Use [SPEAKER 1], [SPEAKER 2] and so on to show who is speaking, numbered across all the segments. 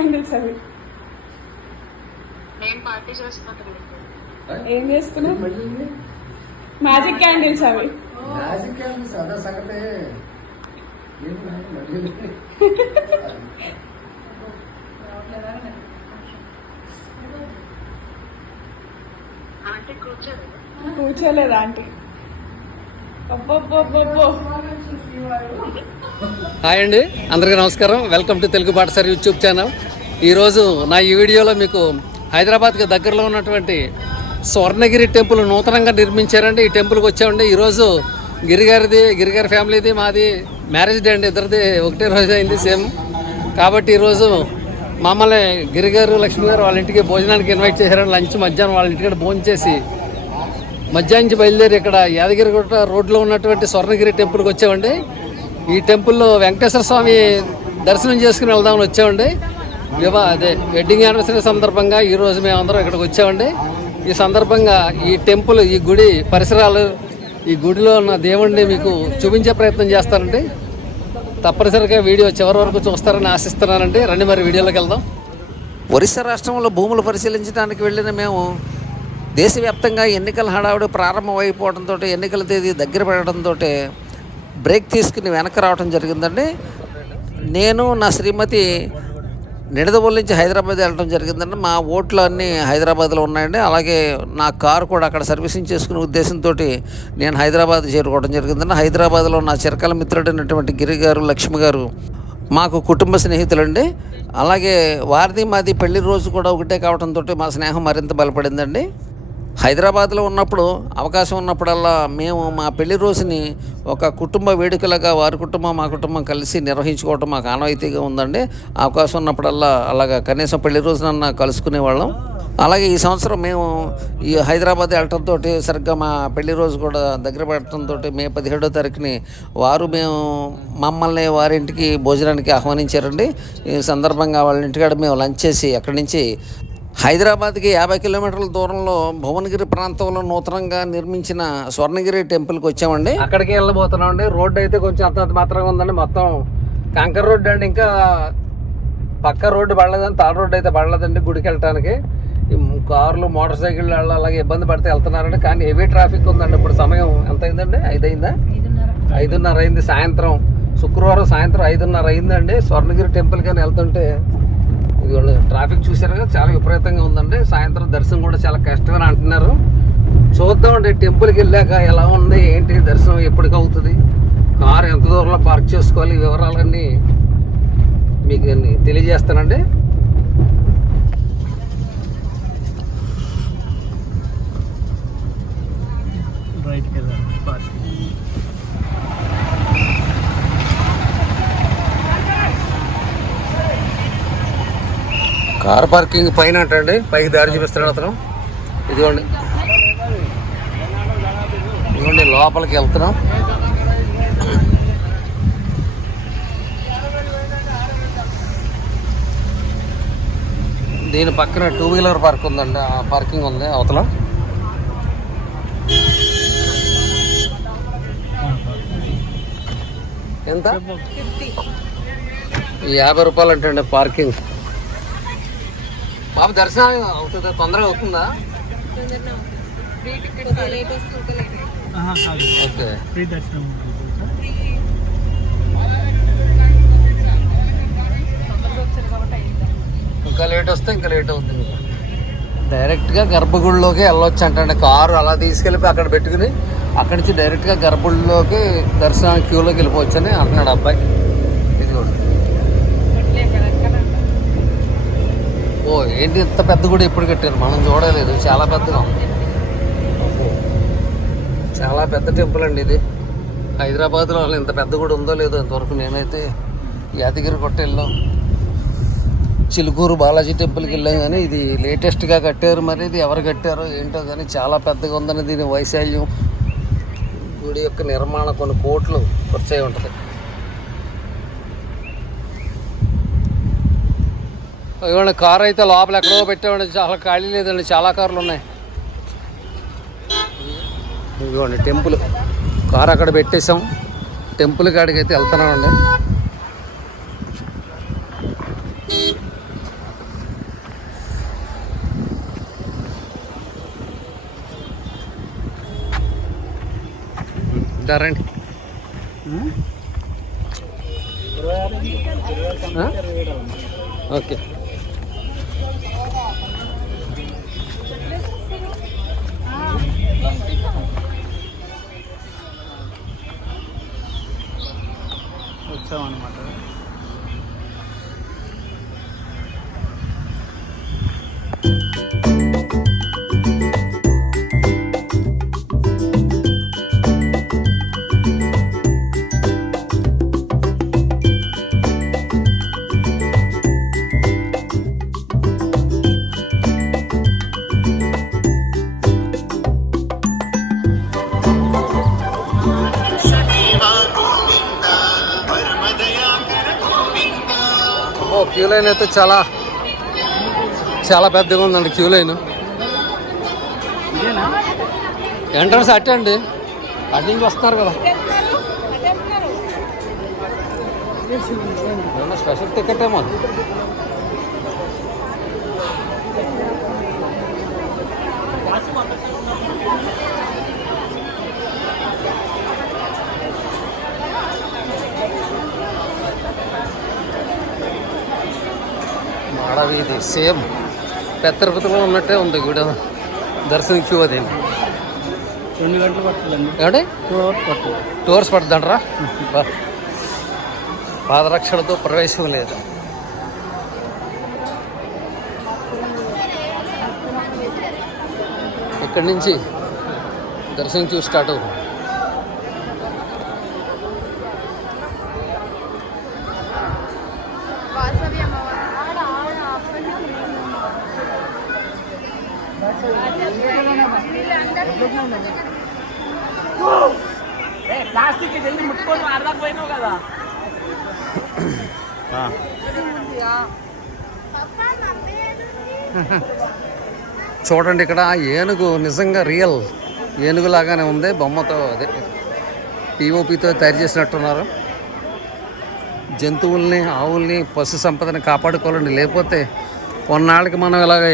[SPEAKER 1] Candles అవి ఏం చేస్తున్నావు మ్యాజిక్ క్యాండిల్స్ అవి.
[SPEAKER 2] మ్యాజిక్ క్యాండిల్స్ అదే సంగతే.
[SPEAKER 1] కూర్చోలేదు. ఆంటీ.
[SPEAKER 3] హాయ్ అండి అందరికీ నమస్కారం. వెల్కమ్ టు తెలుగు పాఠశాల యూట్యూబ్ ఛానల్. ఈరోజు నా ఈ వీడియోలో మీకు హైదరాబాద్కి దగ్గరలో ఉన్నటువంటి స్వర్ణగిరి టెంపుల్ నూతనంగా నిర్మించారండి. ఈ టెంపుల్కి వచ్చామండి. ఈరోజు గిరిగారిది గిరిగారి ఫ్యామిలీది మాది మ్యారేజ్ డే అండి. ఇద్దరిది ఒకటే రోజు అయింది సేమ్. కాబట్టి ఈరోజు మమ్మల్ని గిరిగారు లక్ష్మి గారు వాళ్ళ ఇంటికి భోజనానికి ఇన్వైట్ చేశారండి. లంచ్ మధ్యాహ్నం వాళ్ళ ఇంటికి భోజనం చేసి మధ్యాహ్నం నుంచి బయలుదేరి ఇక్కడ యాదగిరిగుట్ట రోడ్లో ఉన్నటువంటి స్వర్ణగిరి టెంపుల్కి వచ్చామండి. ఈ టెంపుల్లో వెంకటేశ్వర స్వామి దర్శనం చేసుకుని వెళ్దామని వచ్చామండి. వివా అదే వెడ్డింగ్ యానివర్సరీ సందర్భంగా ఈరోజు మేమందరం ఇక్కడికి వచ్చామండి. ఈ సందర్భంగా ఈ టెంపుల్ ఈ గుడి పరిసరాలు ఈ గుడిలో ఉన్న దేవుణ్ణి మీకు చూపించే ప్రయత్నం చేస్తానండి. తప్పనిసరిగా వీడియో చివరి వరకు చూస్తారని ఆశిస్తున్నానండి. రండి మరి వీడియోలోకి వెళ్దాం.
[SPEAKER 4] ఒరిస్సా రాష్ట్రంలో భూములు పరిశీలించడానికి వెళ్ళిన మేము దేశవ్యాప్తంగా ఎన్నికల హడావుడి ప్రారంభమైపోవడంతో ఎన్నికల తేదీ దగ్గర పడడంతో బ్రేక్ తీసుకుని వెనక్కి రావడం జరిగిందండి. నేను నా శ్రీమతి నిడదవోలు నుంచి హైదరాబాద్ వెళ్ళడం జరిగిందండి మా ఓట్లు అన్నీ హైదరాబాద్లో ఉన్నాయండి. అలాగే నా కారు కూడా అక్కడ సర్వీసింగ్ చేసుకునే ఉద్దేశంతో నేను హైదరాబాద్ చేరుకోవడం జరిగిందండి. హైదరాబాద్లో నా చిరకాల మిత్రుడైనటువంటి గిరి గారు లక్ష్మి గారు మాకు కుటుంబ స్నేహితులండి. అలాగే వారిది మాది పెళ్ళి రోజు కూడా ఒకటే కావడంతో మా స్నేహం మరింత బలపడిందండి. హైదరాబాద్లో ఉన్నప్పుడు అవకాశం ఉన్నప్పుడల్లా మేము మా పెళ్ళి రోజుని ఒక కుటుంబ వేడుకలుగా వారి కుటుంబం మా కుటుంబం కలిసి నిర్వహించుకోవటం మాకు ఆనవాయితీగా ఉందండి. అవకాశం ఉన్నప్పుడల్లా అలాగా కనీసం పెళ్ళి రోజునన్నా కలుసుకునేవాళ్ళం. అలాగే ఈ సంవత్సరం మేము ఈ హైదరాబాద్ వెళ్ళటంతో సరిగ్గా మా పెళ్ళి రోజు కూడా దగ్గర పడటంతో మే పదిహేడో తారీఖుని వారు మేము మమ్మల్ని వారింటికి భోజనానికి ఆహ్వానించారండి. ఈ సందర్భంగా వాళ్ళ ఇంటికాడ మేము లంచ్ చేసి అక్కడి నుంచి హైదరాబాద్కి యాభై కిలోమీటర్ల దూరంలో భువనగిరి ప్రాంతంలో నూతనంగా నిర్మించిన స్వర్ణగిరి టెంపుల్కి వచ్చామండి.
[SPEAKER 3] అక్కడికి వెళ్ళబోతున్నాం అండి. రోడ్డు అయితే కొంచెం అంత మాత్రంగా ఉందండి. మొత్తం కంకర్ రోడ్డు అండి. ఇంకా పక్క రోడ్డు పడలేదండి. తాడు రోడ్డు అయితే పడలేదండి గుడికి వెళ్ళటానికి. ఈ కార్లు మోటార్ సైకిళ్ళు వాళ్ళు అలాగే ఇబ్బంది పడితే వెళ్తున్నారండి. కానీ హెవీ ట్రాఫిక్ ఉందండి. ఇప్పుడు సమయం ఎంత అయిందండి? ఐదు అయిందా ఐదున్నర అయింది. సాయంత్రం శుక్రవారం సాయంత్రం ఐదున్నర అయిందండి. స్వర్ణగిరి టెంపుల్ కానీ వెళ్తుంటే ఇది ట్రాఫిక్ చూసారు కదా చాలా విపరీతంగా ఉందండి. సాయంత్రం దర్శనం కూడా చాలా కష్టమని అంటున్నారు. చూద్దామండి టెంపుల్కి వెళ్ళాక ఎలా ఉంది ఏంటి దర్శనం ఎప్పటికి అవుతుంది? కారు ఎంత దూరంలో పార్క్ చేసుకోవాలి వివరాలన్నీ మీకు అన్ని తెలియజేస్తానండి. కార్ పార్కింగ్ పైన అంటండి. పైకి దారి చూపిస్తున్నాడు అతను. ఇదిగోండి. ఇదిగోండి లోపలికి వెళ్తున్నాం. దీని పక్కన టూ వీలర్ పార్క్ ఉందండి. ఆ పార్కింగ్ ఉంది అవతల. ఎంత? యాభై రూపాయలు అంటే పార్కింగ్ బాబు దర్శనం అవుతుందా. తొందరగా అవుతుందా? ఓకే. ఇంకా లేట్ వస్తే ఇంకా లేట్ అవుతుంది. డైరెక్ట్గా గర్భగుడిలోకి వెళ్ళొచ్చు అంటే కారు అలా తీసుకెళ్ళిపోయి అక్కడ పెట్టుకుని అక్కడి నుంచి డైరెక్ట్గా గర్భగుడిలోకి దర్శనానికి క్యూలోకి వెళ్ళిపోవచ్చు అని అంటున్నాడు అబ్బాయి ఇది కూడా ఓ ఏంటి ఇంత పెద్ద గుడి ఎప్పుడు కట్టారు? మనం చూడలేదు. చాలా పెద్దగా ఉంది. చాలా పెద్ద టెంపుల్ అండి ఇది. హైదరాబాద్లో ఇంత పెద్ద గుడి ఉందో లేదో ఇంతవరకు నేనైతే యాదగిరి కొట్ట వెళ్ళాం. చిలుకూరు బాలాజీ టెంపుల్కి వెళ్ళాం కానీ ఇది లేటెస్ట్గా కట్టారు. మరి ఇది ఎవరు కట్టారో ఏంటో కానీ చాలా పెద్దగా ఉందని దీని వైశాల్యం. గుడి యొక్క నిర్మాణం కొన్ని కోట్లు ఖర్చు అయి ఉంటుంది. ఇవ్వండి కారు అయితే లోపల ఎక్కడో పెట్టామండి. చాలా ఖాళీ లేదండి చాలా కార్లు ఉన్నాయి. ఇవ్వండి టెంపుల్. కారు అక్కడ పెట్టేసాం టెంపుల్ కాడికి అయితే వెళ్తున్నామండి. రండి. ఓకే.
[SPEAKER 2] వచ్చామన్నమాట
[SPEAKER 3] ఓ క్యూ లైన్ అయితే చాలా చాలా పెద్దగా ఉందండి క్యూ లైన్. ఎంట్రన్స్ అట్టే అండి. అటు నుంచి వస్తున్నారు కదా. స్పెషల్ టికెట్ ఏమో మాడవీధి సేమ్. పెద్ద తిరుపతిలో ఉన్నట్టే ఉంది గుడి. దర్శనం క్యూ అది
[SPEAKER 2] రెండు గంటలు పడుతుందండి.
[SPEAKER 3] ఏమండి?
[SPEAKER 2] టూ అవర్స్ పడుతుంది.
[SPEAKER 3] టూ అవర్స్ పడుతుందంటారా? బా. పాదరక్షలతో ప్రవేశం లేదు. ఇక్కడి నుంచి దర్శనం క్యూ స్టార్ట్ అవుతుంది. చూడండి ఇక్కడ ఏనుగు నిజంగా రియల్. ఏనుగు లాగానే ఉంది బొమ్మతో అదే పిఓపితో తయారు చేసినట్టున్నారు. జంతువుల్ని ఆవుల్ని పశు సంపదని కాపాడుకోవాలండి. లేకపోతే కొన్నాళ్ళకి మనం ఇలాగ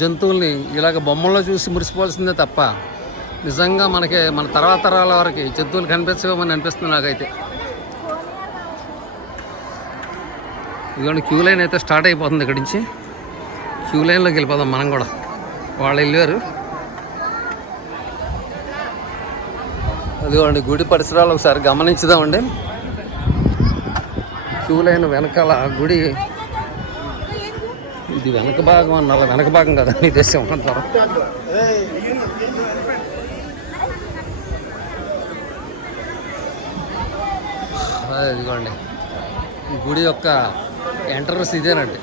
[SPEAKER 3] జంతువుల్ని ఇలాగ బొమ్మల్లో చూసి మురిసిపోవాల్సిందే తప్ప నిజంగా మనకి మన తర్వాత తరాల వారికి జంతువులు కనిపించమని అనిపిస్తుంది నాకైతే. ఇదిగోండి క్యూ లైన్ అయితే స్టార్ట్ అయిపోతుంది ఇక్కడి నుంచి. క్యూ లైన్లోకి వెళ్ళిపోదాం మనం కూడా. వాళ్ళు వెళ్ళారు. అదిగోండి గుడి పరిసరాలు ఒకసారి గమనించుదామండి. క్యూ లైన్ వెనకాల గుడి. ఇది వెనక భాగం అన్నారు వెనక భాగం కదా మీ దేశం అంటారు. ఇదిగోండి గుడి యొక్క ఎంట్రన్స్ ఇదేనండి.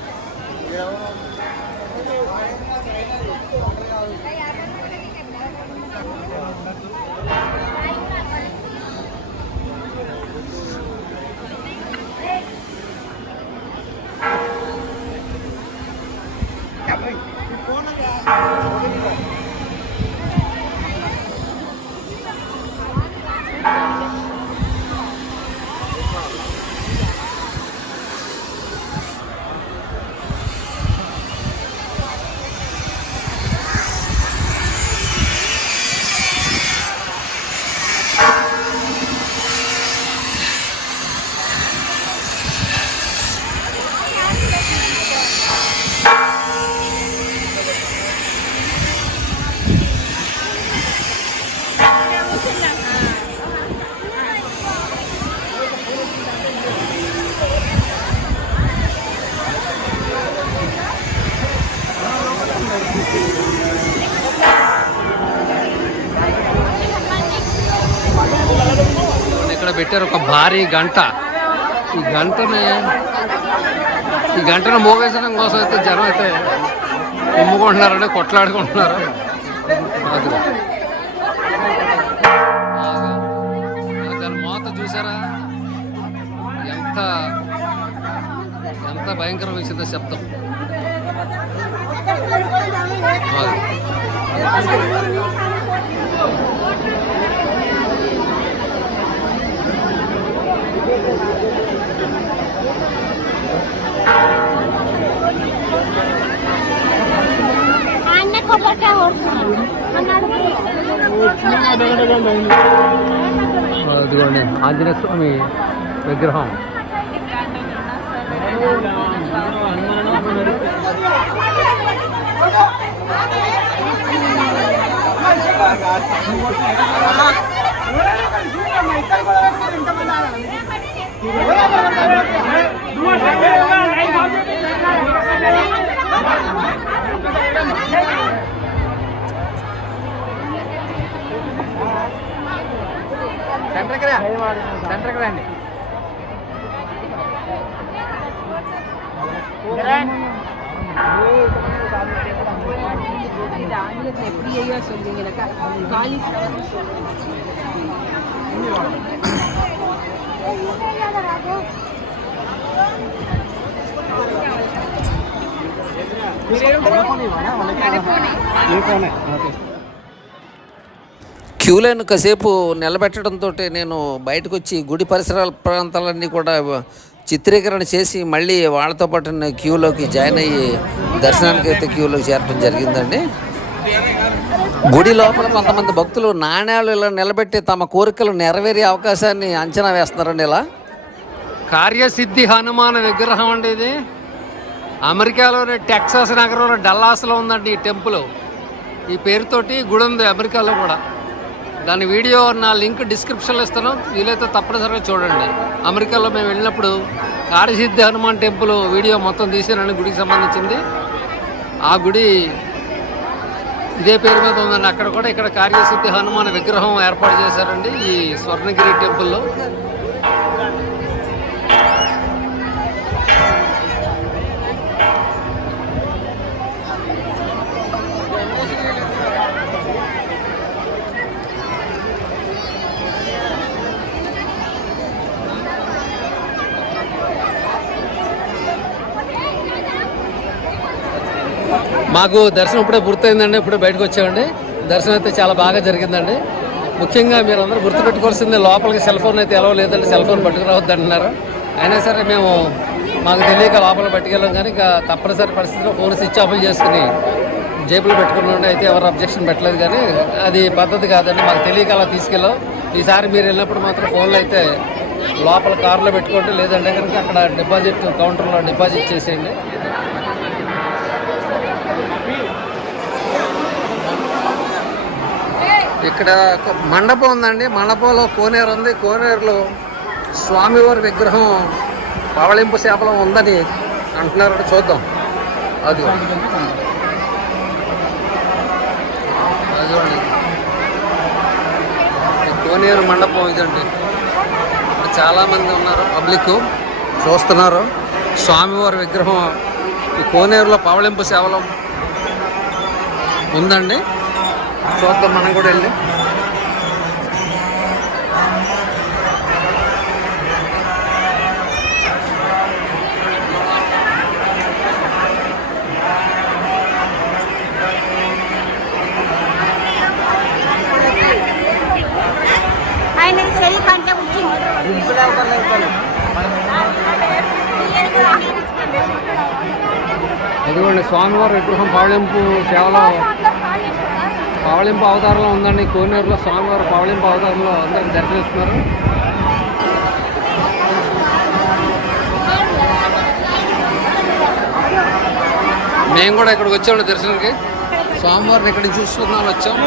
[SPEAKER 3] పెట్టారు ఒక భారీ గంట. ఈ గంటని ఈ గంటను మోగేసడం కోసం అయితే జనం అయితే కుమ్ముకుంటున్నారండి కొట్లాడుకుంటున్నారు. దాని మోత చూసారా? ఎంత ఎంత భయంకరం వచ్చిందో శబ్దం ఆగు. అదిగోండి ఆంజనేయ స్వామి విగ్రహం సెంటర్కి రా సెంటర్కి రండి
[SPEAKER 4] క్యూ లైన్ కాసేపు నిలబెట్టడంతో నేను బయటకు వచ్చి గుడి పరిసరాల ప్రాంతాలన్నీ కూడా చిత్రీకరణ చేసి మళ్ళీ వాళ్ళతో పాటు క్యూలోకి జాయిన్ అయ్యి దర్శనానికి అయితే క్యూలోకి చేరడం జరిగిందండి. గుడి లోపల కొంతమంది భక్తులు నాణ్యాలు ఇలా నిలబెట్టి తమ కోరికలు నెరవేరే అవకాశాన్ని అంచనా వేస్తున్నారండి ఇలా.
[SPEAKER 3] కార్యసిద్ధి హనుమాన్ విగ్రహం అండి ఇది. అమెరికాలోని టెక్సాస్ నగరంలో డల్లాస్లో ఉందండి ఈ టెంపుల్. ఈ పేరుతోటి గుడి ఉంది అమెరికాలో కూడా. దాని వీడియో నా లింక్ డిస్క్రిప్షన్లో ఇస్తాను. వీలైతే తప్పనిసరిగా చూడండి. అమెరికాలో మేము వెళ్ళినప్పుడు కార్యసిద్ధి హనుమాన్ టెంపుల్ వీడియో మొత్తం తీసానండి గుడికి సంబంధించింది. ఆ గుడి ఇదే పేరు మీద ఉందండి. అక్కడ కూడా ఇక్కడ కార్యసిద్ధి హనుమాన్ విగ్రహం ఏర్పాటు చేశారండి ఈ స్వర్ణగిరి టెంపుల్లో. మాకు దర్శనం ఇప్పుడే పూర్తయిందండి ఇప్పుడే బయటకు వచ్చామండి. దర్శనం అయితే చాలా బాగా జరిగిందండి. ముఖ్యంగా మీరు అందరూ గుర్తుపెట్టుకోవాల్సింది లోపలికి సెల్ ఫోన్ అయితే ఎలా లేదండి సెల్ ఫోన్ పట్టుకురావద్దు అంటున్నారు. అయినా సరే మేము మాకు తెలియక లోపల పట్టుకెళ్ళాం కానీ ఇంకా తప్పనిసరి పరిస్థితిలో ఫోన్ స్విచ్ ఆఫ్ చేసుకుని జేబులో పెట్టుకున్నాండి అయితే ఎవరు అబ్జెక్షన్ పెట్టలేదు కానీ అది పద్ధతి కాదండి మాకు తెలియక అలా తీసుకెళ్ళాం. ఈసారి మీరు వెళ్ళినప్పుడు మాత్రం ఫోన్లో అయితే లోపల కారులో పెట్టుకోండి లేదంటే కనుక అక్కడ డిపాజిట్ కౌంటర్లో డిపాజిట్ చేసేయండి. ఇక్కడ ఒక మండపం ఉందండి. మండపంలో కోనేరు ఉంది. కోనేరులో స్వామివారి విగ్రహం పవళింపు శాపలం ఉందని అంటున్నారు. చూద్దాం. అది అదిగోండి ఈ కోనేరు మండపం ఇదండి. చాలామంది ఉన్నారు. పబ్లిక్ చూస్తున్నారు. స్వామివారి విగ్రహం ఈ కోనేరులో పవళింపు సేవలం ఉందండి. చూద్దాం మనం కూడా వెళ్ళి. అదిగోండి స్వామివారి విగ్రహం పవళింపు సేవలో పవళింపు అవతారంలో ఉందండి. కోనేరులో స్వామివారి పవళింపు అవతారంలో అందరికి దర్శనిస్తున్నారు మేము కూడా ఇక్కడికి వచ్చామండి దర్శనానికి. స్వామివారిని ఇక్కడికి వచ్చాము.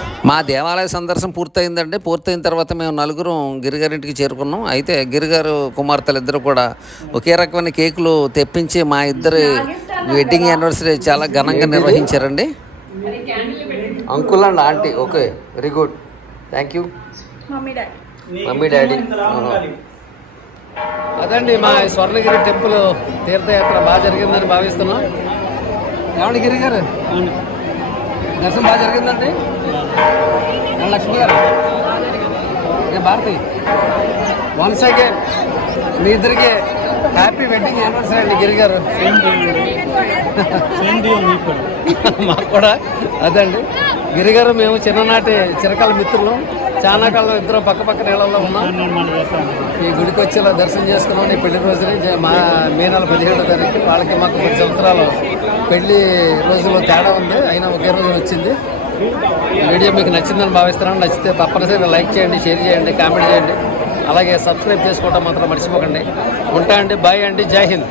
[SPEAKER 4] మా దేవాలయ సందర్శన పూర్తయిందండి. పూర్తయిన తర్వాత మేము నలుగురం గిరిగారింటికి చేరుకున్నాం. అయితే గిరిగారు కుమార్తెలు ఇద్దరు కూడా ఒకే రకమైన కేకులు తెప్పించి మా ఇద్దరి వెడ్డింగ్ యానివర్సరీ చాలా ఘనంగా నిర్వహించారండి. Uncle and aunty okay very good.
[SPEAKER 1] Thank you.
[SPEAKER 4] Mummy daddy.
[SPEAKER 3] అదండి మా స్వర్ణగిరి టెంపుల్ తీర్థయాత్ర బాగా జరిగిందని భావిస్తున్నాం. ఏమండి గిరి గారు దర్శనం బాగా జరిగిందండి? లక్ష్మి గారు. ఏ భారతి వన్స్ అగైన్ మీ ఇద్దరికి హ్యాపీ వెడ్డింగ్ యానివర్సరీ అండి గిరి గారు. మాకు కూడా అదండి గిరి గారు మేము చిన్ననాటి చిరకాల మిత్రులు. చాలా కాలం ఇద్దరం పక్క పక్క నీళ్ళలో ఉన్నాం. ఈ గుడికి వచ్చి ఇలా దర్శనం చేసుకున్నాం. నీ పెళ్ళి రోజుని మా మే నెల పదిహేడో తారీఖు. వాళ్ళకి మాకు పది సంవత్సరాలు పెళ్ళి రోజుల్లో తేడా ఉంది. అయినా ఒకే రోజు వచ్చింది. ఈ వీడియో మీకు నచ్చిందని భావిస్తున్నాను. నచ్చితే తప్పనిసరిగా లైక్ చేయండి షేర్ చేయండి కామెంట్ చేయండి. అలాగే సబ్స్క్రైబ్ చేసుకోవడం మాత్రం మర్చిపోకండి. ఉంటా అండి బాయ్ అండి జై హింద్.